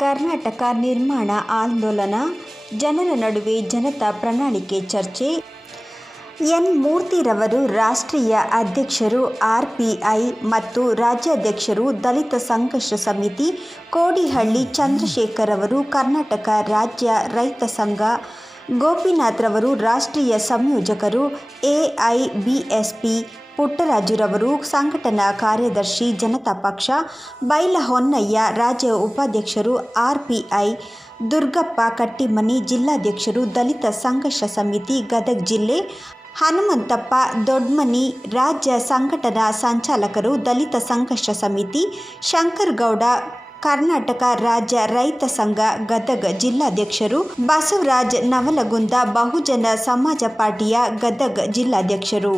ಕರ್ನಾಟಕ ನಿರ್ಮಾಣ ಆಂದೋಲನ, ಜನರ ನಡುವೆ ಜನತಾ ಪ್ರಣಾಳಿಕೆ ಚರ್ಚೆ. ಎನ್. ಮೂರ್ತಿರವರು ರಾಷ್ಟ್ರೀಯ ಅಧ್ಯಕ್ಷರು ಆರ್ಪಿಐ ಮತ್ತು ರಾಜ್ಯಾಧ್ಯಕ್ಷರು ದಲಿತ ಸಂಘರ್ಷ ಸಮಿತಿ, ಕೋಡಿಹಳ್ಳಿ ಚಂದ್ರಶೇಖರ್ ಅವರು ಕರ್ನಾಟಕ ರಾಜ್ಯ ರೈತ ಸಂಘ ಗೋಪಿನಾಥ್ರವರು ರಾಷ್ಟ್ರೀಯ ಸಂಯೋಜಕರು ಎಐಬಿಎಸ್ಪಿ ಪುಟ್ಟರಾಜುರವರು ಸಂಘಟನಾ ಕಾರ್ಯದರ್ಶಿ ಜನತಾ ಪಕ್ಷ, ಬೈಲಹೊನ್ನಯ್ಯ ರಾಜ್ಯ ಉಪಾಧ್ಯಕ್ಷರು ಆರ್ಪಿಐ, ದುರ್ಗಪ್ಪ ಕಟ್ಟಿಮನಿ ಜಿಲ್ಲಾಧ್ಯಕ್ಷರು ದಲಿತ ಸಂಘರ್ಷ ಸಮಿತಿ ಗದಗ ಜಿಲ್ಲೆ, ಹನುಮಂತಪ್ಪ ದೊಡ್ಮನಿ ರಾಜ್ಯ ಸಂಘಟನಾ ಸಂಚಾಲಕರು ದಲಿತ ಸಂಘರ್ಷ ಸಮಿತಿ, ಶಂಕರಗೌಡ ಕರ್ನಾಟಕ ರಾಜ್ಯ ರೈತ ಸಂಘ ಗದಗ ಜಿಲ್ಲಾಧ್ಯಕ್ಷರು, ಬಸವರಾಜ್ ನವಲಗುಂದ ಬಹುಜನ ಸಮಾಜ ಪಾರ್ಟಿಯ ಗದಗ ಜಿಲ್ಲಾಧ್ಯಕ್ಷರು.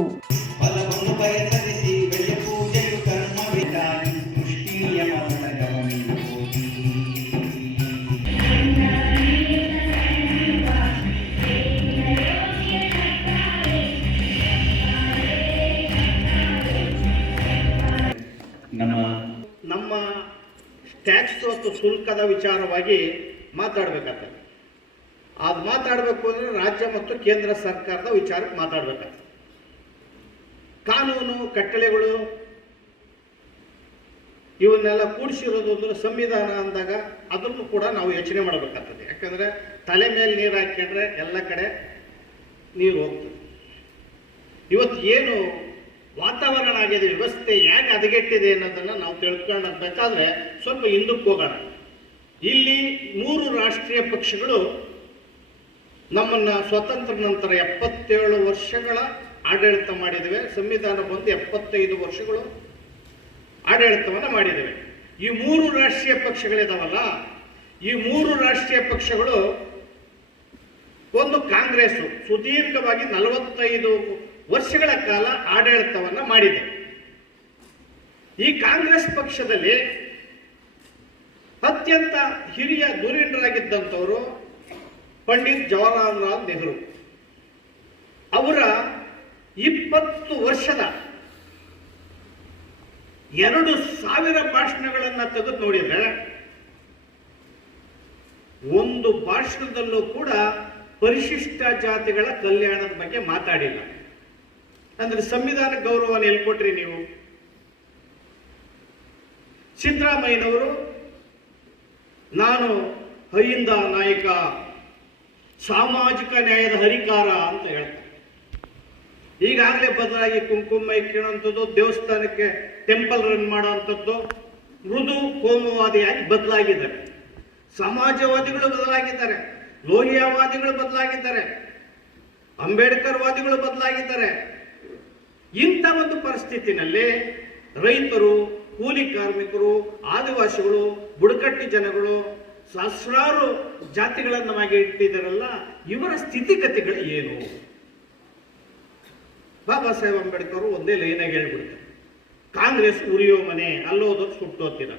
ನಮ್ಮ ನಮ್ಮ ಟ್ಯಾಕ್ಸ್ ಮತ್ತು ಶುಲ್ಕದ ವಿಚಾರವಾಗಿ ಮಾತಾಡಬೇಕಾಗ್ತದೆ. ಅದು ಮಾತಾಡಬೇಕು ಅಂದರೆ ರಾಜ್ಯ ಮತ್ತು ಕೇಂದ್ರ ಸರ್ಕಾರದ ವಿಚಾರಕ್ಕೆ ಮಾತಾಡಬೇಕಾಗ್ತದೆ. ಕಾನೂನು, ಕಟ್ಟಳೆಗಳು, ಇವನ್ನೆಲ್ಲ ಕೂಡಿಸಿರೋದು ಅಂದ್ರೆ ಸಂವಿಧಾನ ಅಂದಾಗ ಅದನ್ನು ಕೂಡ ನಾವು ಯೋಚನೆ ಮಾಡಬೇಕಾಗ್ತದೆ. ಯಾಕಂದರೆ ತಲೆ ಮೇಲೆ ನೀರು ಹಾಕ್ಕೊಂಡ್ರೆ ಎಲ್ಲ ಕಡೆ ನೀರು ಹೋಗ್ತದೆ. ಇವತ್ತು ಏನು ವಾತಾವರಣ ಆಗಿದೆ, ವ್ಯವಸ್ಥೆ ಯಾಕೆ ಹದಗೆಟ್ಟಿದೆ ಅನ್ನೋದನ್ನು ನಾವು ತಿಳ್ಕೊಳ್ಳಬೇಕಾದ್ರೆ ಸ್ವಲ್ಪ ಹಿಂದಕ್ಕೆ ಹೋಗೋಣ. ಇಲ್ಲಿ ಮೂರು ರಾಷ್ಟ್ರೀಯ ಪಕ್ಷಗಳು ನಮ್ಮನ್ನ ಸ್ವತಂತ್ರ ನಂತರ ಎಪ್ಪತ್ತೇಳು ವರ್ಷಗಳ ಆಡಳಿತ ಮಾಡಿದ್ದೇವೆ ಸಂವಿಧಾನ ಬಂದು ಎಪ್ಪತ್ತೈದು ವರ್ಷಗಳು ಆಡಳಿತವನ್ನು ಮಾಡಿದ್ದೇವೆ ಈ ಮೂರು ರಾಷ್ಟ್ರೀಯ ಪಕ್ಷಗಳಿದಾವಲ್ಲ, ಈ ಮೂರು ರಾಷ್ಟ್ರೀಯ ಪಕ್ಷಗಳು ಒಂದು ಕಾಂಗ್ರೆಸ್ ಸುದೀರ್ಘವಾಗಿ ನಲವತ್ತೈದು ವರ್ಷಗಳ ಕಾಲ ಆಡಳಿತವನ್ನು ಮಾಡಿದೆ. ಈ ಕಾಂಗ್ರೆಸ್ ಪಕ್ಷದಲ್ಲಿ ಅತ್ಯಂತ ಹಿರಿಯ ಧುರೀಣರಾಗಿದ್ದಂಥವರು ಪಂಡಿತ್ ಜವಾಹರಲಾಲ್ ನೆಹರು. ಅವರ ಇಪ್ಪತ್ತು ವರ್ಷದ ಎರಡು ಸಾವಿರ ಭಾಷಣಗಳನ್ನು ತೆಗೆದು ನೋಡಿದ್ರೆ, ಒಂದು ಭಾಷಣದಲ್ಲೂ ಕೂಡ ಪರಿಶಿಷ್ಟ ಜಾತಿಗಳ ಕಲ್ಯಾಣದ ಬಗ್ಗೆ ಮಾತಾಡಿಲ್ಲ. ಅಂದ್ರೆ ಸಂವಿಧಾನ ಗೌರವನ ಎಲ್ಲಿ ನೀವು. ಸಿದ್ದರಾಮಯ್ಯನವರು, ನಾನು ಹೈಯಿಂದ ನಾಯಕ, ಸಾಮಾಜಿಕ ನ್ಯಾಯದ ಹರಿಕಾರ ಅಂತ ಹೇಳ್ತಾರೆ. ಈಗಾಗಲೇ ಬದಲಾಗಿ ಕುಂಕುಮ ಇಕ್ಕಿರೋಂಥದ್ದು ದೇವಸ್ಥಾನಕ್ಕೆ ಟೆಂಪಲ್ ರನ್ ಮಾಡೋವಂಥದ್ದು, ಮೃದು ಕೋಮುವಾದಿಯಾಗಿ ಬದಲಾಗಿದ್ದಾರೆ. ಸಮಾಜವಾದಿಗಳು ಬದಲಾಗಿದ್ದಾರೆ, ಲೋಹಿಯಾವಾದಿಗಳು ಬದಲಾಗಿದ್ದಾರೆ ಅಂಬೇಡ್ಕರ್ ವಾದಿಗಳು ಬದಲಾಗಿದ್ದಾರೆ. ಇಂಥ ಒಂದು ಪರಿಸ್ಥಿತಿನಲ್ಲಿ ರೈತರು, ಕೂಲಿ ಕಾರ್ಮಿಕರು, ಆದಿವಾಸಿಗಳು, ಬುಡಕಟ್ಟು ಜನಗಳು, ಸಹಸ್ರಾರು ನಮಗೆ ಇಟ್ಟಿದ್ದಾರಲ್ಲ, ಇವರ ಸ್ಥಿತಿಗತಿಗಳು ಏನು? ಬಾಬಾ ಸಾಹೇಬ್ ಅಂಬೇಡ್ಕರ್ ಒಂದೇ ಲೈನಾಗಿ ಹೇಳ್ಬಿಡ್ತಾರೆ. ಕಾಂಗ್ರೆಸ್ ಉರಿಯೋ ಮನೆ ಅಲ್ಲೋದಕ್ಕೆ ಸುಟ್ಟೋತಿರ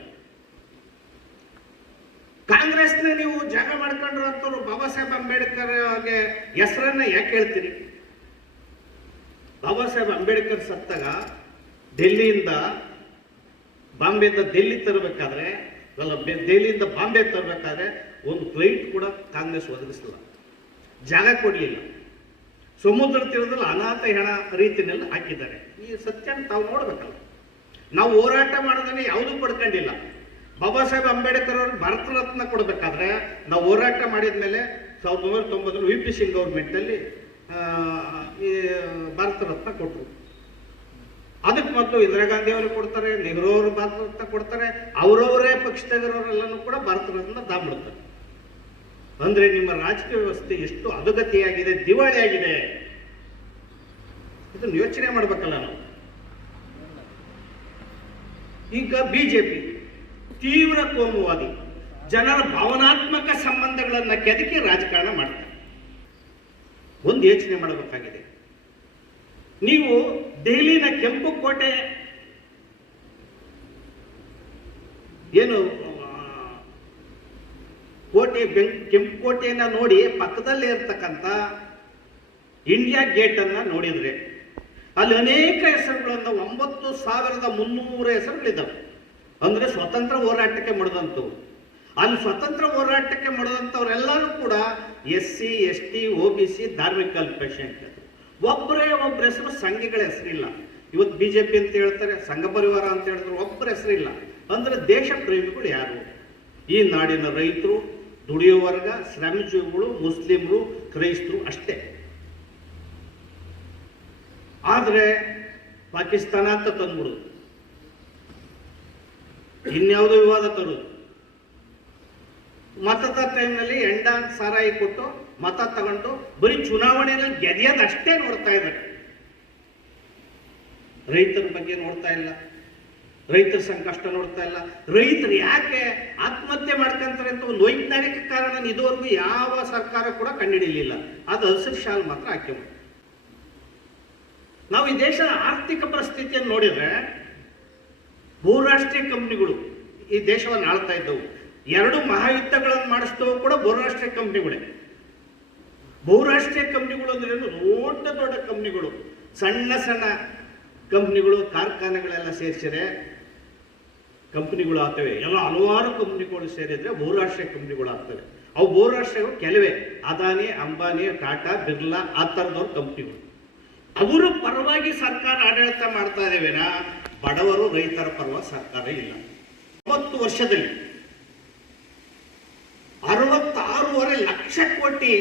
ಕಾಂಗ್ರೆಸ್ನ ನೀವು ಜಾಗ ಮಾಡ್ಕೊಂಡ್ರ ಅಂತವ್ರು ಬಾಬಾ ಸಾಹೇಬ್ ಅಂಬೇಡ್ಕರ್ ಹಾಗೆ ಹೆಸರನ್ನ ಯಾಕೆ ಹೇಳ್ತೀರಿ? ಬಾಬಾ ಸಾಹೇಬ್ ಅಂಬೇಡ್ಕರ್ ಸತ್ತಾಗ ಡೆಲ್ಲಿಯಿಂದ ಬಾಂಬೆಯಿಂದ ಡೆಲ್ಲಿ ತರಬೇಕಾದ್ರೆ, ಅಲ್ಲ ದೆಹಲಿಯಿಂದ ಬಾಂಬೆ ತರಬೇಕಾದ್ರೆ ಒಂದು ಫ್ಲೈಟ್ ಕೂಡ ಕಾಂಗ್ರೆಸ್ ಒದಗಿಸಲಿಲ್ಲ ಜಾಗ ಕೊಡಲಿಲ್ಲ. ಸಮುದ್ರ ತೀರದಲ್ಲಿ ಅನಾಥ ಹೆಣ ರೀತಿಯಲ್ಲಿ ಹಾಕಿದ್ದಾರೆ. ಈ ಸತ್ಯನ ತಾವು ನೋಡ್ಬೇಕಲ್ಲ. ನಾವು ಹೋರಾಟ ಮಾಡಿದ್ರೆ ಯಾವುದೂ ಪಡ್ಕೊಂಡಿಲ್ಲ. ಬಾಬಾ ಸಾಹೇಬ್ ಅಂಬೇಡ್ಕರ್ ಅವ್ರಿಗೆ ಭಾರತ ರತ್ನ ಕೊಡಬೇಕಾದ್ರೆ ನಾವು ಹೋರಾಟ ಮಾಡಿದ ಮೇಲೆ ಸಾವಿರದ ಒಂಬೈನೂರ ತೊಂಬತ್ತರಲ್ಲಿ ವಿ ಪಿ ಸಿಂಗ್ ಗೌರ್ಮೆಂಟಲ್ಲಿ ಈ ಭಾರತ ರತ್ನ ಕೊಟ್ಟರು ಅದಕ್ಕೆ ಮತ್ತು ಇಂದಿರಾ ಗಾಂಧಿ ಅವರು ಕೊಡ್ತಾರೆ, ನೆಹರು ಅವರು ಭಾರತ ರತ್ನ ಕೊಡ್ತಾರೆ, ಅವರವರೇ ಪಕ್ಷದಾಗಿರೋರೆಲ್ಲನೂ ಕೂಡ ಭಾರತ ರತ್ನ ದಾಂಬಿಡ್ತಾರೆ ಅಂದ್ರೆ ನಿಮ್ಮ ರಾಜಕೀಯ ವ್ಯವಸ್ಥೆ ಎಷ್ಟು ಅಧಗತಿಯಾಗಿದೆ, ದಿವಾಳಿಯಾಗಿದೆ? ಇದನ್ನು ಯೋಚನೆ ಮಾಡ್ಬೇಕಲ್ಲ ನಾವು. ಈಗ ಬಿಜೆಪಿ ತೀವ್ರ ಕೋಮುವಾದಿ, ಜನರ ಭಾವನಾತ್ಮಕ ಸಂಬಂಧಗಳನ್ನ ಕೆದಕಿ ರಾಜಕಾರಣ ಮಾಡ್ತಾರೆ. ಒಂದು ಯೋಚನೆ ಮಾಡಬೇಕಾಗಿದೆ. ನೀವು ದೆಹಲಿನ ಕೆಂಪು ಕೋಟೆ, ಏನು ಕೋಟೆ ಕೆಂಪು ಕೋಟೆಯನ್ನ ನೋಡಿ ಪಕ್ಕದಲ್ಲೇ ಇರ್ತಕ್ಕಂಥ ಇಂಡಿಯಾ ಗೇಟ್ ನೋಡಿದರೆ ಅಲ್ಲಿ ಅನೇಕ ಹೆಸರುಗಳನ್ನ ಒಂಬತ್ತು ಸಾವಿರದ ಮುನ್ನೂರು ಹೆಸರುಗಳಿದ್ದಾವೆ ಅಂದ್ರೆ ಸ್ವತಂತ್ರ ಹೋರಾಟಕ್ಕೆ ಮಾಡಿದಂಥವು ಅಲ್ಲಿ ಸ್ವತಂತ್ರ ಹೋರಾಟಕ್ಕೆ ಮಾಡಿದಂಥವರೆಲ್ಲರೂ ಕೂಡ S C S T O B C, ಧಾರ್ಮಿಕ ಅಲ್ಪಸಂಖ್ಯಾತರು. ಒಬ್ಬರೇ ಒಬ್ಬರ ಹೆಸರು, ಸಂಘಗಳ ಹೆಸರಿಲ್ಲ. ಇವತ್ತು ಬಿ ಜೆ ಪಿ ಅಂತ ಹೇಳ್ತಾರೆ, ಸಂಘ ಪರಿವಾರ ಅಂತ ಹೇಳಿದ್ರು ಒಬ್ಬರ ಹೆಸರಿಲ್ಲ. ಅಂದ್ರೆ ದೇಶ ಪ್ರೇಮಿಗಳು ಯಾರು? ಈ ನಾಡಿನ ರೈತರು ದುಡಿಯೋ ವರ್ಗ ಶ್ರಮಜೀವಿಗಳು ಮುಸ್ಲಿಮರು, ಕ್ರೈಸ್ತರು ಅಷ್ಟೇ. ಆದರೆ ಪಾಕಿಸ್ತಾನ ಅಂತ ತಂದ್ಬಿಡುದು. ಇನ್ಯಾವುದೋ ವಿವಾದ ತರುದು. ಮತದ ಟೈಮ್ನಲ್ಲಿ ಎಂಡ ಸಾರಾಯಿ ಕೊಟ್ಟು ಮತ ತಗೊಂಡು ಬರೀ ಚುನಾವಣೆಯಲ್ಲಿ ಗೆದೆಯೋದು ಅಷ್ಟೇ ನೋಡ್ತಾ ಇದ್ದಾರೆ. ರೈತರ ಬಗ್ಗೆ ನೋಡ್ತಾ ಇಲ್ಲ. ರೈತರ ಸಂಕಷ್ಟ ನೋಡ್ತಾ ಇಲ್ಲ. ರೈತರು ಯಾಕೆ ಆತ್ಮಹತ್ಯೆ ಮಾಡ್ಕೊಂತಾರೆ ಅಂತ ಒಂದು ವೈಜ್ಞಾನಿಕ ಕಾರಣ ಇದುವರೆಗೂ ಯಾವ ಸರ್ಕಾರ ಕೂಡ ಕಂಡುಹಿಡಿಯಲಿಲ್ಲ ಅದು ಹಸಿರು ಶಾಲ್ ಮಾತ್ರ ಆಕೆ ನಾವು ಈ ದೇಶದ ಆರ್ಥಿಕ ಪರಿಸ್ಥಿತಿಯನ್ನು ನೋಡಿದ್ರೆ ಬಹುರಾಷ್ಟ್ರೀಯ ಕಂಪ್ನಿಗಳು ಈ ದೇಶವನ್ನು ಆಳ್ತಾ ಇದ್ದವು. ಎರಡು ಮಹಾಯುದ್ಧಗಳನ್ನು ಮಾಡಿಸಿದವು ಕೂಡ ಬಹುರಾಷ್ಟ್ರೀಯ ಕಂಪ್ನಿಗಳೇ. ಬಹುರಾಷ್ಟ್ರೀಯ ಕಂಪ್ನಿಗಳು ಅಂದ್ರೆ ದೊಡ್ಡ ದೊಡ್ಡ ಕಂಪ್ನಿಗಳು. ಸಣ್ಣ ಸಣ್ಣ ಕಂಪ್ನಿಗಳು, ಕಾರ್ಖಾನೆಗಳೆಲ್ಲ ಸೇರಿಸಿದ್ರೆ ಕಂಪ್ನಿಗಳು ಆಗ್ತವೆ ಎಲ್ಲ ಹಲವಾರು ಕಂಪ್ನಿಗಳು ಸೇರಿದ್ರೆ ಬಹುರಾಷ್ಟ್ರೀಯ ಕಂಪ್ನಿಗಳು ಆಗ್ತವೆ ಅವು ಬಹುರಾಷ್ಟ್ರೀಯಗಳು ಕೆಲವೇ. ಅದಾನಿ, ಅಂಬಾನಿ, ಟಾಟಾ, ಬಿರ್ಲಾ ಆ ಥರದವ್ರ ಕಂಪ್ನಿಗಳು. ಅವರು ಪರವಾಗಿ ಸರ್ಕಾರ ಆಡಳಿತ ಮಾಡ್ತಾ ಇದ್ದೇವೆನಾ ಬಡವರು ರೈತರ ಪರವಾಗಿ ಸರ್ಕಾರ ಇಲ್ಲ. ಒಂಬತ್ತು ವರ್ಷದಲ್ಲಿ ಅರವತ್ತಾರೂವರೆ ಲಕ್ಷ ಕೋಟಿ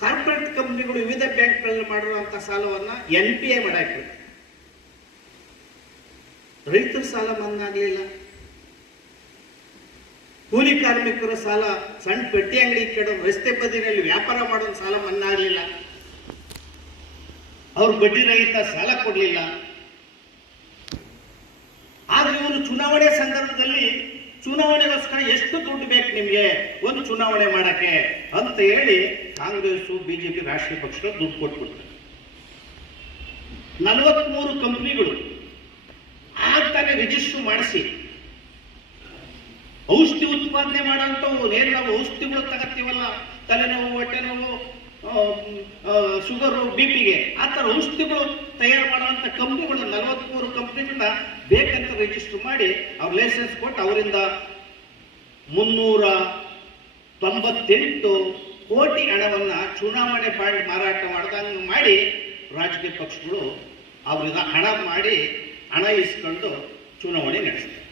ಕಾರ್ಪೊರೇಟ್ ಕಂಪ್ನಿಗಳು ವಿವಿಧ ಬ್ಯಾಂಕ್ಗಳಲ್ಲಿ ಮಾಡಿರುವಂಥ ಸಾಲವನ್ನು ಎನ್ ಪಿ ಎ ಮಾಡಾಕ್ರಿ ರೈತರ ಸಾಲ ಮನ್ನಾ ಆಗಲಿಲ್ಲ ಕೂಲಿ ಕಾರ್ಮಿಕರ ಸಾಲ, ಸಣ್ಣ ಪೆಟ್ಟಿ ಅಂಗಡಿ ಕಡೆ ರಸ್ತೆ ಬದಿನಲ್ಲಿ ವ್ಯಾಪಾರ ಮಾಡೋ ಸಾಲ ಮನ್ನಾ ಆಗಲಿಲ್ಲ ಅವ್ರ ಬಡ್ಡಿ ರಹಿತ ಸಾಲ ಕೊಡಲಿಲ್ಲ. ಆದ್ರೆ ಇವರು ಚುನಾವಣೆ ಸಂದರ್ಭದಲ್ಲಿ ಚುನಾವಣೆಗೋಸ್ಕರ ಎಷ್ಟು ದುಡ್ಡು ಬೇಕು ನಿಮಗೆ? ಒಂದು ಚುನಾವಣೆ ಮಾಡಕ್ಕೆ ಅಂತ ಹೇಳಿ ಕಾಂಗ್ರೆಸ್ ಬಿಜೆಪಿ, ರಾಷ್ಟ್ರೀಯ ಪಕ್ಷಗಳು ದುಡ್ಡು ಕೊಟ್ಬಿಡ್ತಾರೆ ನಲವತ್ಮೂರು ಕಂಪ್ನಿಗಳು ರಿಜಿಸ್ಟರ್ ಮಾಡಿಸಿ. ಔಷಧಿ ಉತ್ಪಾದನೆ ಮಾಡೋಂಥವು ಏನು ನಾವು ಔಷಧಿಗಳು ತಗತ್ತೀವಲ್ಲ ತಲೆನೋವು ಹೊಟ್ಟೆ ನೋವು ಶುಗರು ಬಿ ಪಿಗೆ ಆ ಥರ ಔಷಧಿಗಳು ತಯಾರು ಮಾಡುವಂಥ ಕಂಪ್ನಿಗಳು, ನಲವತ್ಮೂರು ಕಂಪ್ನಿಗಳನ್ನ ಬೇಕಂತ ರಿಜಿಸ್ಟರ್ ಮಾಡಿ, ಅವ್ರ ಲೈಸೆನ್ಸ್ ಕೊಟ್ಟು ಅವರಿಂದ ಮುನ್ನೂರ ತೊಂಬತ್ತೆಂಟು ಕೋಟಿ ಹಣವನ್ನ ಚುನಾವಣೆ ಬಾಂಡ್ ಮಾರಾಟ ಮಾಡ್ದಂಗೆ ಮಾಡಿ ರಾಜಕೀಯ ಪಕ್ಷಗಳು ಅವರಿಂದ ಹಣ ಮಾಡಿ ಹಣ ಇಸ್ಕೊಂಡು ಚುನಾವಣೆ ನಡೆಸಿದೆ.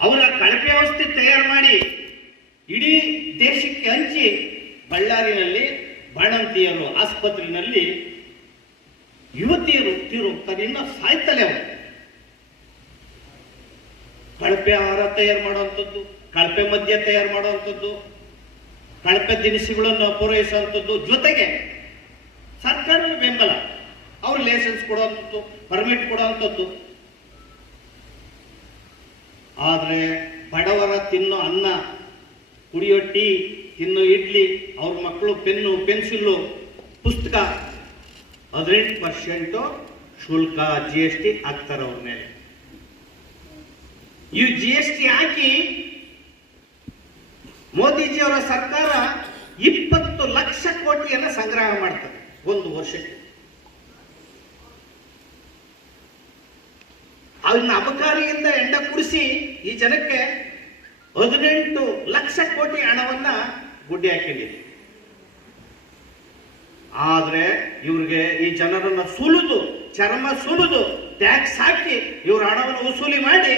ಅವರ ಕಳಪೆ ವ್ಯವಸ್ಥೆ ತಯಾರು ಮಾಡಿ ಇಡೀ ದೇಶಕ್ಕೆ ಹಂಚಿ ಬಳ್ಳಾರಿನಲ್ಲಿ ಬಾಣಂತಿಯರು ಆಸ್ಪತ್ರೆಯಲ್ಲಿ ಯುವತಿಯರು ತೀರು ಇನ್ನ ಸಾಯ್ತಲೇ ಅವರು ಕಳಪೆ ಆಹಾರ ತಯಾರು ಮಾಡುವಂಥದ್ದು, ಕಳಪೆ ಮದ್ಯ ತಯಾರು ಮಾಡುವಂಥದ್ದು, ಕಳಪೆ ದಿನಸಿಗಳನ್ನು ಪೂರೈಸುವಂಥದ್ದು ಜೊತೆಗೆ ಸರ್ಕಾರದ ಬೆಂಬಲ. ಅವ್ರು ಲೈಸೆನ್ಸ್ ಕೊಡುವಂಥದ್ದು ಪರ್ಮಿಟ್ ಕೊಡುವಂಥದ್ದು. ಆದ್ರೆ ಬಡವರ ತಿನ್ನೋ ಅನ್ನ ಕುಡಿಯೋ ಟೀ ತಿನ್ನೋ ಇಡ್ಲಿ, ಅವ್ರ ಮಕ್ಕಳು ಪೆನ್ನು, ಪೆನ್ಸಿಲ್ಲು, ಪುಸ್ತಕ, ಹದಿನೆಂಟು ಪರ್ಸೆಂಟು ಶುಲ್ಕ ಜಿ ಎಸ್ ಟಿ ಹಾಕ್ತಾರೆ ಅವ್ರ ಮೇಲೆ. ಈ ಜಿ ಎಸ್ ಟಿ ಹಾಕಿ ಮೋದಿಜಿಯವರ ಸರ್ಕಾರ ಇಪ್ಪತ್ತು ಲಕ್ಷ ಕೋಟಿಯನ್ನು ಸಂಗ್ರಹ ಮಾಡ್ತದೆ ಒಂದು ವರ್ಷಕ್ಕೆ. ಅದನ್ನ ಅಬಕಾರಿಯಿಂದ ಎಂಡ ಕುಡಿಸಿ ಈ ಜನಕ್ಕೆ ಹದಿನೆಂಟು ಲಕ್ಷ ಕೋಟಿ ಹಣವನ್ನ ಗುಡ್ಡೆ ಹಾಕಿದ್ದೀರಿ. ಆದ್ರೆ ಇವ್ರಿಗೆ ಈ ಜನರನ್ನ ಸುಲಿದು, ಚರ್ಮ ಸುಲಿದು ಟ್ಯಾಕ್ಸ್ ಹಾಕಿ ಇವ್ರ ಹಣವನ್ನು ವಸೂಲಿ ಮಾಡಿ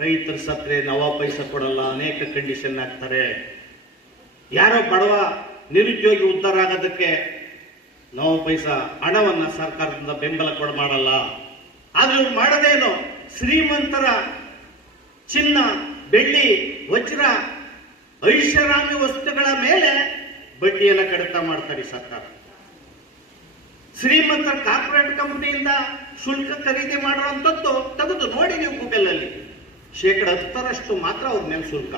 ರೈತರ ಸತ್ರೆ ನವ ಪೈಸೆ ಕೊಡಲ್ಲ, ಅನೇಕ ಕಂಡೀಷನ್ ಹಾಕ್ತಾರೆ ಯಾರೋ ಬಡವ ನಿರುದ್ಯೋಗಿ ಉದ್ಧಾರ ಆಗೋದಕ್ಕೆ ನವ ಪೈಸಾ ಹಣವನ್ನ ಸರ್ಕಾರದಿಂದ ಬೆಂಬಲ ಕೊಡ ಮಾಡಲ್ಲ. ಆದ್ರೆ ಅವ್ರು ಮಾಡೋದೇನು ಶ್ರೀಮಂತರ ಚಿನ್ನ, ಬೆಳ್ಳಿ, ವಜ್ರ, ಐಷಾರಾಮಿ ವಸ್ತುಗಳ ಮೇಲೆ ಬಡ್ಡಿಯನ್ನು ಕಡಿತ ಮಾಡ್ತಾರೆ ಸರ್ಕಾರ. ಶ್ರೀಮಂತರ ಕಾರ್ಪೊರೇಟ್ ಕಂಪನಿಯಿಂದ ಶುಲ್ಕ ಖರೀದಿ ಮಾಡುವಂಥದ್ದು ತೆಗೆದು ನೋಡಿ ನೀವು ಗೂಗಲ್ ಅಲ್ಲಿ ಶೇಕಡ ಹತ್ತರಷ್ಟು ಮಾತ್ರ ಅವ್ರ ಮೇಲೆ ಶುಲ್ಕ.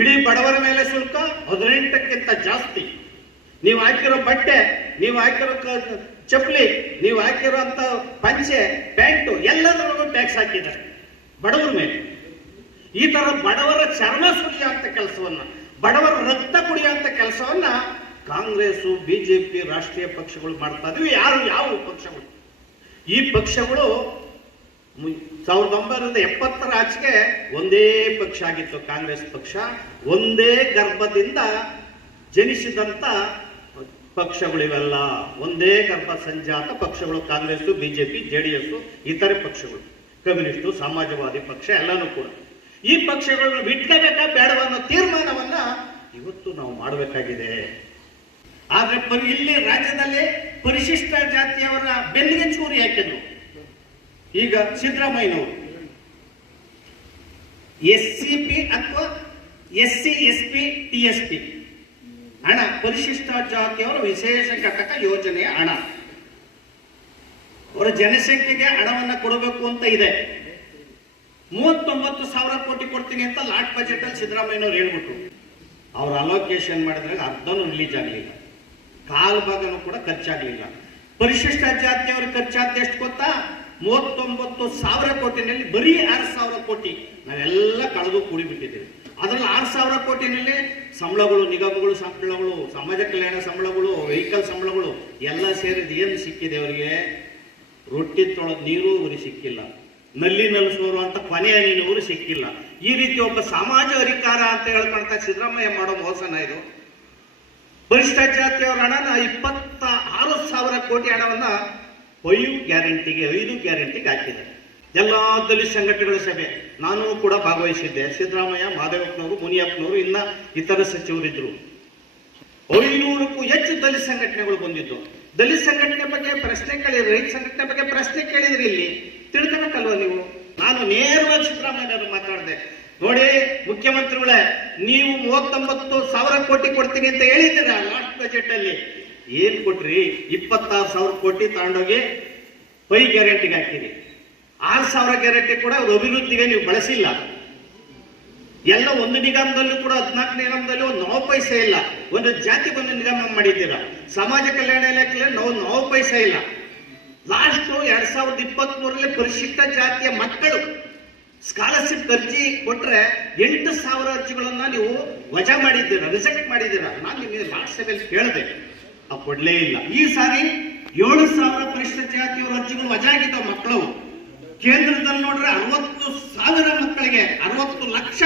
ಇಡೀ ಬಡವರ ಮೇಲೆ ಶುಲ್ಕ, ಹದಿನೆಂಟಕ್ಕಿಂತ ಜಾಸ್ತಿ. ನೀವು ಹಾಕಿರೋ ಬಟ್ಟೆ, ನೀವು ಹಾಕಿರೋ ಚಪ್ಪಲಿ, ನೀವು ಹಾಕಿರುವಂತ ಪಂಚೆ, ಪ್ಯಾಂಟು ಎಲ್ಲದರಲ್ಲೂ ಟ್ಯಾಕ್ಸ್ ಹಾಕಿದ್ದಾರೆ. ಬಡವರ ಮೇಲೆ. ಈ ತರ ಬಡವರ ಚರ್ಮ ಸುರಿಯುವಂತ ಕೆಲಸವನ್ನ, ಬಡವರ ರಕ್ತ ಕುಡಿಯುವಂತ ಕೆಲಸವನ್ನ ಕಾಂಗ್ರೆಸ್ ಬಿಜೆಪಿ, ರಾಷ್ಟ್ರೀಯ ಪಕ್ಷಗಳು ಮಾಡ್ತಾ ಇದ್ವಿ. ಯಾರು? ಯಾವ ಪಕ್ಷಗಳು? ಈ ಪಕ್ಷಗಳು ಸಾವಿರದ ಒಂಬೈನೂರ ಎಪ್ಪತ್ತರ ಆಚೆಗೆ ಒಂದೇ ಪಕ್ಷ ಆಗಿತ್ತು ಕಾಂಗ್ರೆಸ್ ಪಕ್ಷ. ಒಂದೇ ಗರ್ಭದಿಂದ ಜನಿಸಿದಂತ ಪಕ್ಷಗಳು ಇವೆಲ್ಲ ಒಂದೇ ಗರ್ಭ ಸಂಜಾತ ಪಕ್ಷಗಳು Congress BJP J D S ಇತರೆ ಪಕ್ಷಗಳು. ಕಮ್ಯುನಿಸ್ಟು, ಸಮಾಜವಾದಿ ಪಕ್ಷ ಎಲ್ಲನೂ ಕೂಡ. ಈ ಪಕ್ಷಗಳನ್ನು ಬಿಟ್ಕೋಬೇಕಾ ಬೇಡವ ಅನ್ನೋ ತೀರ್ಮಾನವನ್ನ ಇವತ್ತು ನಾವು ಮಾಡಬೇಕಾಗಿದೆ. ಆದ್ರೆ ಪರಿ ಇಲ್ಲಿ ರಾಜ್ಯದಲ್ಲಿ ಪರಿಶಿಷ್ಟ ಜಾತಿಯವರ ಬೆನ್ನಿಗೆ ಚೂರಿ ಹಾಕಿದ್ರು ಈಗ ಸಿದ್ದರಾಮಯ್ಯನವರು. ಎಸ್ ಸಿ ಪಿ ಅಥವಾ S C S P T S P ಹಣ ಪರಿಶಿಷ್ಟ ಜಾತಿಯವರ ವಿಶೇಷ ಘಟಕ ಯೋಜನೆಯ ಹಣ ಅವರ ಜನಸಂಖ್ಯೆಗೆ ಹಣವನ್ನು ಕೊಡಬೇಕು ಅಂತ ಇದೆ. ಮೂವತ್ತೊಂಬತ್ತು ಸಾವಿರ ಕೋಟಿ ಕೊಡ್ತೀನಿ ಅಂತ ಲಾಟ್ ಬಜೆಟ್ ಅಲ್ಲಿ ಸಿದ್ದರಾಮಯ್ಯನವ್ರು ಹೇಳ್ಬಿಟ್ರು. ಅವ್ರ ಅಲೋಕೇಶನ್ ಮಾಡಿದ್ರೆ ಅರ್ಧನೂ ರಿಲೀಸ್ ಆಗಲಿಲ್ಲ. ಕಾಲು ಭಾಗನೂ ಕೂಡ ಖರ್ಚಾಗಲಿಲ್ಲ. ಪರಿಶಿಷ್ಟ ಜಾತಿಯವರ ಖರ್ಚಾದ ಎಷ್ಟು ಗೊತ್ತಾ? ಮೂವತ್ತೊಂಬತ್ತು ಸಾವಿರ ಕೋಟಿನಲ್ಲಿ ಬರೀ ಆರು ಸಾವಿರ ಕೋಟಿ. ನಾವೆಲ್ಲ ಕಳೆದು ಕೂಡಿಬಿಟ್ಟಿದ್ದೇವೆ ಅದರಲ್ಲಿ ಆರು ಸಾವಿರ ಕೋಟಿನಲ್ಲಿ ಸಂಬಳಗಳು, ನಿಗಮಗಳು, ಸಂಬಳಗಳು, ಸಮಾಜ ಕಲ್ಯಾಣ ಸಂಬಳಗಳು ವೆಹಿಕಲ್ ಸಂಬಳಗಳು ಎಲ್ಲ ಸೇರಿದ ಏನು ಸಿಕ್ಕಿದೆ ಅವರಿಗೆ? ರೊಟ್ಟಿ ತೊಳೆದ ನೀರು ಅವರಿಗೆ ಸಿಕ್ಕಿಲ್ಲ. ನಲ್ಲಿ ನಲಿಸುವರು ಅಂತ ಕೊನೆಯ ನೀನವರು ಸಿಕ್ಕಿಲ್ಲ. ಈ ರೀತಿ ಒಬ್ಬ ಸಮಾಜ ಅಧಿಕಾರ ಅಂತ ಹೇಳ್ಕೊಂತ ಸಿದ್ದರಾಮಯ್ಯ ಮಾಡೋ ಮೋಸನ ಇದು. ಪರಿಷ್ಠ ಜಾತಿಯವರ ಹಣನ ಇಪ್ಪತ್ತ ಆರು ಸಾವಿರ ಕೋಟಿ ಹಣವನ್ನ ಐದು ಗ್ಯಾರಂಟಿಗೆ ಐದು ಗ್ಯಾರಂಟಿಗೆ ಹಾಕಿದ್ದಾರೆ. ಎಲ್ಲ ದಲಿತ ಸಂಘಟನೆಗಳ ಸಭೆ. ನಾನು ಕೂಡ ಭಾಗವಹಿಸಿದ್ದೆ. ಸಿದ್ದರಾಮಯ್ಯ, ಮಾದೇವಪ್ಪನವರು, ಮುನಿಯಪ್ಪನವರು, ಇನ್ನ ಇತರ ಸಚಿವರಿದ್ರು ಐನೂರಕ್ಕೂ ಹೆಚ್ಚು ದಲಿತ ಸಂಘಟನೆಗಳು ಬಂದಿದ್ದು. ದಲಿತ ಸಂಘಟನೆ ಬಗ್ಗೆ ಪ್ರಶ್ನೆ ಕೇಳಿ ರೈತ ಸಂಘಟನೆ ಬಗ್ಗೆ ಪ್ರಶ್ನೆ ಕೇಳಿದ್ರಿ ಇಲ್ಲಿ ತಿಳ್ಕೊಬೇಕಲ್ವ ನೀವು? ನಾನು ನೇರವಾಗಿ ಸಿದ್ದರಾಮಯ್ಯನವರು ಮಾತಾಡಿದೆ. ನೋಡಿ, ಮುಖ್ಯಮಂತ್ರಿಗಳೇ, ನೀವು ಮೂವತ್ತೊಂಬತ್ತು ಸಾವಿರ ಕೋಟಿ ಕೊಡ್ತೀನಿ ಅಂತ ಹೇಳಿದ್ದೀರಾ ಲಾಸ್ಟ್ ಬಜೆಟ್ ಅಲ್ಲಿ ಏನ್ ಕೊಟ್ರಿ? ಇಪ್ಪತ್ತಾರು ಸಾವಿರ ಕೋಟಿ ತಗೊಂಡೋಗಿ ಪೈ ಗ್ಯಾರಂಟಿಗೆ ಹಾಕಿರಿ. ಆರು ಸಾವಿರ ಗ್ಯಾರಂಟಿ ಕೂಡ ಅವ್ರ ಅಭಿವೃದ್ಧಿಗೆ ನೀವು ಬಳಸಿಲ್ಲ. ಎಲ್ಲ ಒಂದು ನಿಗಮದಲ್ಲೂ ಕೂಡ ಹದಿನಾಲ್ಕು ನಿಗಮದಲ್ಲಿ ಒಂದು ನಾವು ಪೈಸೆ ಇಲ್ಲ. ಒಂದು ಜಾತಿ ಒಂದು ನಿಗಮ ಮಾಡಿದ್ದೀರಾ. ಸಮಾಜ ಕಲ್ಯಾಣ ಇಲಾಖೆಯಲ್ಲಿ ನಾವು ನಾವು ಪೈಸೆ ಇಲ್ಲ. ಲಾಸ್ಟ್ ಎರಡ್ ಸಾವಿರದ ಇಪ್ಪತ್ತ್ ಮೂರರಲ್ಲಿ ಪರಿಶಿಷ್ಟ ಜಾತಿಯ ಮಕ್ಕಳು ಸ್ಕಾಲರ್ಶಿಪ್ ಅರ್ಜಿ ಕೊಟ್ರೆ ಎಂಟು ಸಾವಿರ ಅರ್ಜಿಗಳನ್ನ ನೀವು ವಜಾ ಮಾಡಿದ್ದೀರಾ ರಿಜೆಕ್ಟ್ ಮಾಡಿದ್ದೀರಾ. ನಾನು ನಿಮಗೆ ಲಾಸ್ಟ್ ಸಭೆಯಲ್ಲಿ ಕೇಳಿದೆ. ಆ ಕೊಡ್ಲೇ ಇಲ್ಲ. ಈ ಸಾರಿ ಏಳು ಸಾವಿರ ಪರಿಶಿಷ್ಟ ಜಾತಿಯವರ ಅರ್ಜಿಗಳು ವಜಾ ಆಗಿದ್ದಾವೆ ಮಕ್ಕಳು. ಕೇಂದ್ರದಲ್ಲಿ ನೋಡ್ರೆ ಅರವತ್ತು ಸಾವಿರ ಮಕ್ಕಳಿಗೆ, ಅರವತ್ತು ಲಕ್ಷ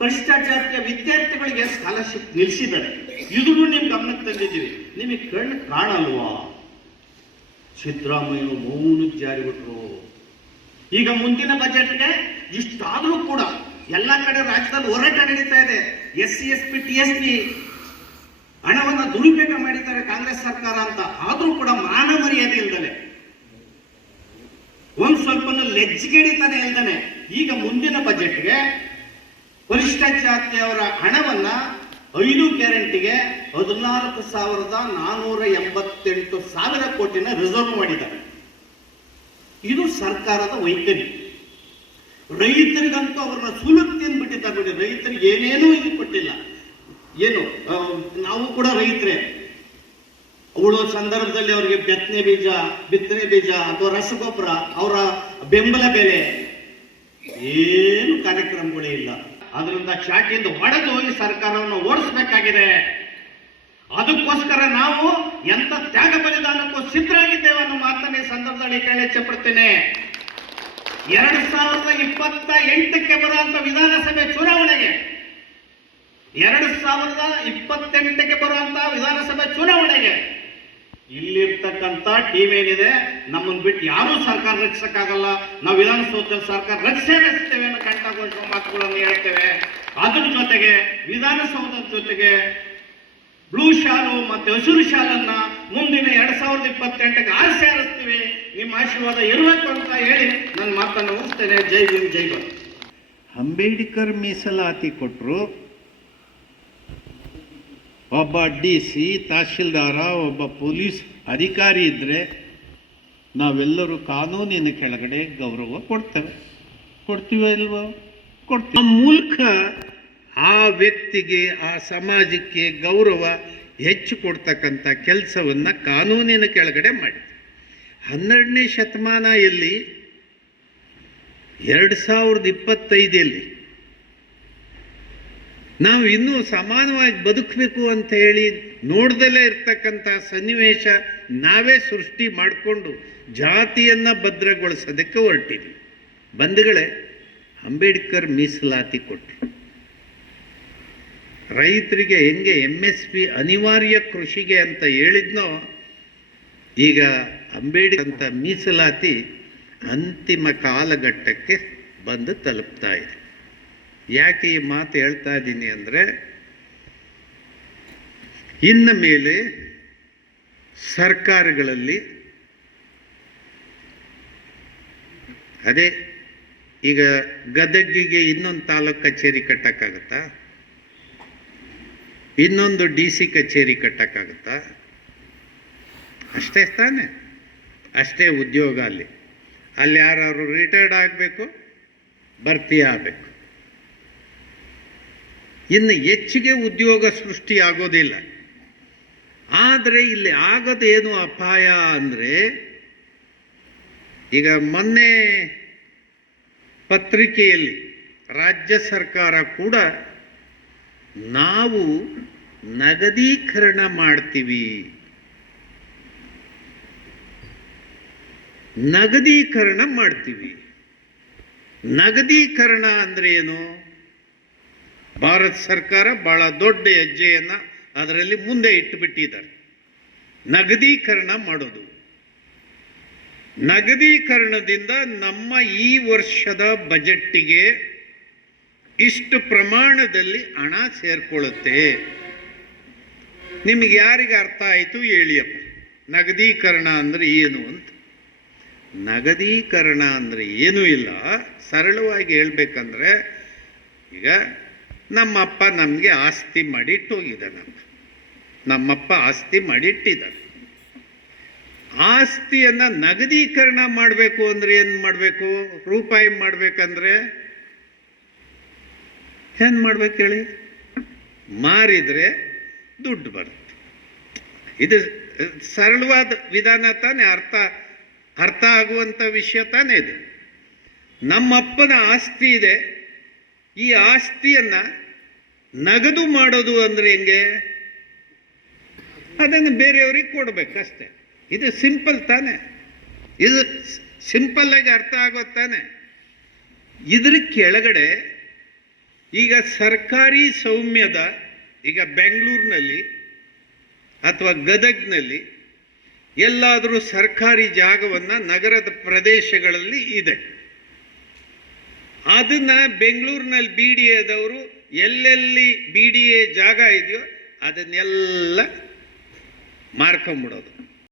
ಪರಿಶಿಷ್ಟ ಜಾತಿಯ ವಿದ್ಯಾರ್ಥಿಗಳಿಗೆ ಸ್ಕಾಲರ್ಶಿಪ್ ನಿಲ್ಲಿಸಿದ್ದಾರೆ ಇದನ್ನು ನಿಮ್ ಗಮನಕ್ಕೆ ತಂದಿದ್ದೀವಿ ನಿಮಗೆ ಕಣ್ಣು ಕಾಣಲ್ವಾ? ಸಿದ್ದರಾಮಯ್ಯ ಮೌನ ಜಾರಿ ಬಿಟ್ರು. ಈಗ ಮುಂದಿನ ಬಜೆಟ್ಗೆ ಇಷ್ಟಾದರೂ ಕೂಡ ಎಲ್ಲ ಕಡೆ ರಾಜ್ಯದಲ್ಲಿ ಹೋರಾಟ ನಡೀತಾ ಇದೆ. S C, S P, T S P ಹಣವನ್ನು ದುರುಪಯೋಗ ಮಾಡಿದ್ದಾರೆ ಕಾಂಗ್ರೆಸ್ ಸರ್ಕಾರ ಅಂತ. ಆದರೂ ಕೂಡ ಮಾನ ಮರ್ಯಾದೆ ಇಲ್ದಲೆ ಒಂದ್ ಸ್ವಲ್ಪ ಲೆಜ್ಜಿಗೆಡಿತಾನೆ ಇಲ್ದಾನೆ. ಈಗ ಮುಂದಿನ ಬಜೆಟ್ಗೆ ಪರಿಷ್ಠ ಜಾತಿಯವರ ಹಣವನ್ನ ಐದು ಗ್ಯಾರಂಟಿಗೆ ಹದಿನಾಲ್ಕು ಸಾವಿರದ ನಾನೂರ ಎಂಬತ್ತೆಂಟು ಸಾವಿರ ಕೋಟಿನ ರಿಸರ್ವ್ ಮಾಡಿದ್ದಾರೆ. ಇದು ಸರ್ಕಾರದ ವೈಖರಿ. ರೈತರಿಗಂತೂ ಅವ್ರನ್ನ ಸುಲಭ ಬಿಟ್ಟಿದ್ದಾರೆ ಬಿಡಿ ರೈತರಿಗೆ ಏನೇನೂ ಇದು ಕೊಟ್ಟಿಲ್ಲ. ಏನು ನಾವು ಕೂಡ ರೈತರೇ. ಉಳೋ ಸಂದರ್ಭದಲ್ಲಿ ಅವರಿಗೆ ಬೆತ್ತನೆ ಬೀಜ, ಬಿತ್ತನೆ ಬೀಜ ಅಥವಾ ರಸಗೊಬ್ಬರ, ಅವರ ಬೆಂಬಲ ಬೆಲೆ. ಏನು ಕಾರ್ಯಕ್ರಮಗಳೇ ಇಲ್ಲ. ಅದರಿಂದ ಶಾಖೆಯಿಂದ ಹೊಡೆದು ಈ ಸರ್ಕಾರವನ್ನು ಓಡಿಸಬೇಕಾಗಿದೆ. ಅದಕ್ಕೋಸ್ಕರ ನಾವು ಎಂತ ತ್ಯಾಗ ಬಲಿದಾನಕ್ಕೂ ಸಿದ್ಧರಾಗಿದ್ದೇವೆ ಅನ್ನೋ ಮಾತನ್ನ ಈ ಸಂದರ್ಭದಲ್ಲಿ ಕೇಳಿ ಪಡ್ತೇನೆ ಎರಡ್ ಸಾವಿರದ ಇಪ್ಪತ್ತ ಎಂಟಕ್ಕೆ ಬರುವಂತ ವಿಧಾನಸಭೆ ಚುನಾವಣೆಗೆ, ಎರಡ್ ಸಾವಿರದ ಇಪ್ಪತ್ತೆಂಟಕ್ಕೆ ಬರುವಂತ ವಿಧಾನಸಭೆ ಚುನಾವಣೆಗೆ ಇಲ್ಲಿರ್ತಕ್ಕಂಥ ಟೀಮ್ ಏನಿದೆ, ನಮ್ಮನ್ನು ಬಿಟ್ಟು ಯಾರೂ ಸರ್ಕಾರ ರಚಿಸಕ್ಕಾಗಲ್ಲ. ನಾವು ವಿಧಾನಸೌಧದಲ್ಲಿ ಸರ್ಕಾರ ರಚಿಸೇ ರಚಿಸ್ತೇವೆ ಅನ್ನೋ ಕಂಠಘೋಷ ಮಾತುಗಳನ್ನು ಹೇಳ್ತೇವೆ. ಅದ್ರ ಜೊತೆಗೆ ವಿಧಾನಸೌಧದ ಜೊತೆಗೆ ಬ್ಲೂ ಶಾಲು ಮತ್ತೆ ಹಸಿರು ಶಾಲನ್ನ ಮುಂದಿನ ಎರಡ್ ಸಾವಿರದ ಇಪ್ಪತ್ತೆಂಟಕ್ಕೆ ಆರಿಸಿ ಆರಿಸ್ತೀವಿ ನಿಮ್ಮ ಆಶೀರ್ವಾದ ಇರಬೇಕು ಅಂತ ಹೇಳಿ ನನ್ನ ಮಾತನ್ನು ಮುಗಿಸ್ತೇನೆ. ಜೈ ಭೀಮ್ ಜೈ ಭಾರತ್. ಅಂಬೇಡ್ಕರ್ ಮೀಸಲಾತಿ ಕೊಟ್ಟರು ಒಬ್ಬ ಡಿ ಸಿ ತಹಶೀಲ್ದಾರ, ಒಬ್ಬ ಪೊಲೀಸ್ ಅಧಿಕಾರಿ ಇದ್ದರೆ ನಾವೆಲ್ಲರೂ ಕಾನೂನಿನ ಕೆಳಗಡೆ ಗೌರವ ಕೊಡ್ತೇವೆ. ಕೊಡ್ತೀವೋ ಇಲ್ವೋ? ಕೊಡ್ತೀವಿ. ಆ ಮೂಲಕ ಆ ವ್ಯಕ್ತಿಗೆ, ಆ ಸಮಾಜಕ್ಕೆ ಗೌರವ ಹೆಚ್ಚು ಕೊಡ್ತಕ್ಕಂಥ ಕೆಲಸವನ್ನು ಕಾನೂನಿನ ಕೆಳಗಡೆ ಮಾಡಿ. ಹನ್ನೆರಡನೇ ಶತಮಾನ ಎಲ್ಲಿ? ಎರಡು ಸಾವಿರದ ಇಪ್ಪತ್ತೈದಲ್ಲಿ ನಾವು ಇನ್ನೂ ಸಮಾನವಾಗಿ ಬದುಕಬೇಕು ಅಂತ ಹೇಳಿ ನೋಡ್ದಲೇ ಇರ್ತಕ್ಕಂಥ ಸನ್ನಿವೇಶ ನಾವೇ ಸೃಷ್ಟಿ ಮಾಡಿಕೊಂಡು ಜಾತಿಯನ್ನು ಭದ್ರಗೊಳಿಸೋದಕ್ಕೆ ಹೊರಟಿದ್ವಿ. ಬಂಧುಗಳೇ, ಅಂಬೇಡ್ಕರ್ ಮೀಸಲಾತಿ ಕೊಟ್ಟರು ರೈತರಿಗೆ ಹೆಂಗೆ ಎಂ ಎಸ್ ಪಿ ಅನಿವಾರ್ಯ ಕೃಷಿಗೆ ಅಂತ ಹೇಳಿದ್ನೋ, ಈಗ ಅಂಬೇಡ್ಕರ್ ಅಂತ ಮೀಸಲಾತಿ ಅಂತಿಮ ಕಾಲಘಟ್ಟಕ್ಕೆ ಬಂದು ತಲುಪ್ತಾ ಇದೆ. ಯಾಕೆ ಈ ಮಾತು ಹೇಳ್ತಾ ಇದ್ದೀನಿ ಅಂದರೆ, ಇನ್ನು ಮೇಲೆ ಸರ್ಕಾರಗಳಲ್ಲಿ ಅದೇ ಈಗ ಗದಗಿಗೆ ಇನ್ನೊಂದು ತಾಲೂಕು ಕಚೇರಿ ಕಟ್ಟೋಕ್ಕಾಗತ್ತಾ? ಇನ್ನೊಂದು ಡಿ ಸಿ ಕಚೇರಿ ಕಟ್ಟೋಕ್ಕಾಗತ್ತಾ? ಅಷ್ಟೇ ತಾನೆ. ಅಷ್ಟೇ ಉದ್ಯೋಗ ಅಲ್ಲಿ. ಅಲ್ಲಿ ಯಾರು ರಿಟೈರ್ಡ್ ಆಗಬೇಕು ಭರ್ತಿ ಆಗಬೇಕು ಇನ್ನು ಹೆಚ್ಚಿಗೆ ಉದ್ಯೋಗ ಸೃಷ್ಟಿ ಆಗೋದಿಲ್ಲ ಆದರೆ ಇಲ್ಲಿ ಆಗದೇನು ಅಪಾಯ ಅಂದರೆ, ಈಗ ಮೊನ್ನೆ ಪತ್ರಿಕೆಯಲ್ಲಿ ರಾಜ್ಯ ಸರ್ಕಾರ ಕೂಡ ನಾವು ನಗದೀಕರಣ ಮಾಡ್ತೀವಿ. ನಗದೀಕರಣ ಮಾಡ್ತೀವಿ. ನಗದೀಕರಣ ಅಂದ್ರೆ ಏನು? ಭಾರತ ಸರ್ಕಾರ ಬಹಳ ದೊಡ್ಡ ಹೆಜ್ಜೆಯನ್ನು ಅದರಲ್ಲಿ ಮುಂದೆ ಇಟ್ಟುಬಿಟ್ಟಿದ್ದಾರೆ. ನಗದೀಕರಣ ಮಾಡೋದು. ನಗದೀಕರಣದಿಂದ ನಮ್ಮ ಈ ವರ್ಷದ ಬಜೆಟ್ಟಿಗೆ ಇಷ್ಟು ಪ್ರಮಾಣದಲ್ಲಿ ಹಣ ಸೇರ್ಕೊಳ್ಳುತ್ತೆ. ನಿಮಗೆ ಯಾರಿಗೆ ಅರ್ಥ ಆಯಿತು ಹೇಳಿಯಪ್ಪ. ನಗದೀಕರಣ ಅಂದರೆ ಏನು ಅಂತ. ನಗದೀಕರಣ ಅಂದರೆ ಏನೂ ಇಲ್ಲ. ಸರಳವಾಗಿ ಹೇಳಬೇಕಂದ್ರೆ ಈಗ ನಮ್ಮಪ್ಪ ನಮಗೆ ಆಸ್ತಿ ಮಾಡಿಟ್ಟು ಹೋಗಿದ್ದಾನೆ ನಮ್ಮಪ್ಪ ಆಸ್ತಿ ಮಾಡಿಟ್ಟಿದ್ದಾನೆ. ಆಸ್ತಿಯನ್ನು ನಗದೀಕರಣ ಮಾಡಬೇಕು ಅಂದರೆ ಏನು ಮಾಡಬೇಕು? ರೂಪಾಯಿ ಮಾಡಬೇಕಂದ್ರೆ ಏನು ಮಾಡ್ಬೇಕು ಹೇಳಿ? ಮಾರಿದರೆ ದುಡ್ಡು ಬರುತ್ತೆ. ಇದು ಸರಳವಾದ ವಿಧಾನ ತಾನೇ, ಅರ್ಥ ಅರ್ಥ ಆಗುವಂಥ ವಿಷಯ ತಾನೇ ಇದು. ನಮ್ಮಪ್ಪನ ಆಸ್ತಿ ಇದೆ. ಈ ಆಸ್ತಿಯನ್ನು ನಗದು ಮಾಡೋದು ಅಂದರೆ ಹೆಂಗೆ? ಅದನ್ನು ಬೇರೆಯವ್ರಿಗೆ ಕೊಡಬೇಕಷ್ಟೆ. ಇದು ಸಿಂಪಲ್ ತಾನೆ. ಇದು ಸಿಂಪಲ್ಲಾಗಿ ಅರ್ಥ ಆಗೋ ತಾನೆ. ಇದ್ರ ಕೆಳಗಡೆ ಈಗ ಸರ್ಕಾರಿ ಸೌಮ್ಯದ ಈಗ ಬೆಂಗಳೂರಿನಲ್ಲಿ ಅಥವಾ ಗದಗ್ನಲ್ಲಿ ಎಲ್ಲಾದರೂ ಸರ್ಕಾರಿ ಜಾಗವನ್ನು ನಗರದ ಪ್ರದೇಶಗಳಲ್ಲಿ ಇದೆ. ಅದನ್ನ ಬೆಂಗಳೂರಿನಲ್ಲಿ ಬಿ ಡಿ ಎದವರು ಎಲ್ಲೆಲ್ಲಿ ಬಿ ಡಿ ಎ ಜಾಗ ಇದೆಯೋ ಅದನ್ನೆಲ್ಲ ಮಾರ್ಕೊಂಬಿಡೋದು.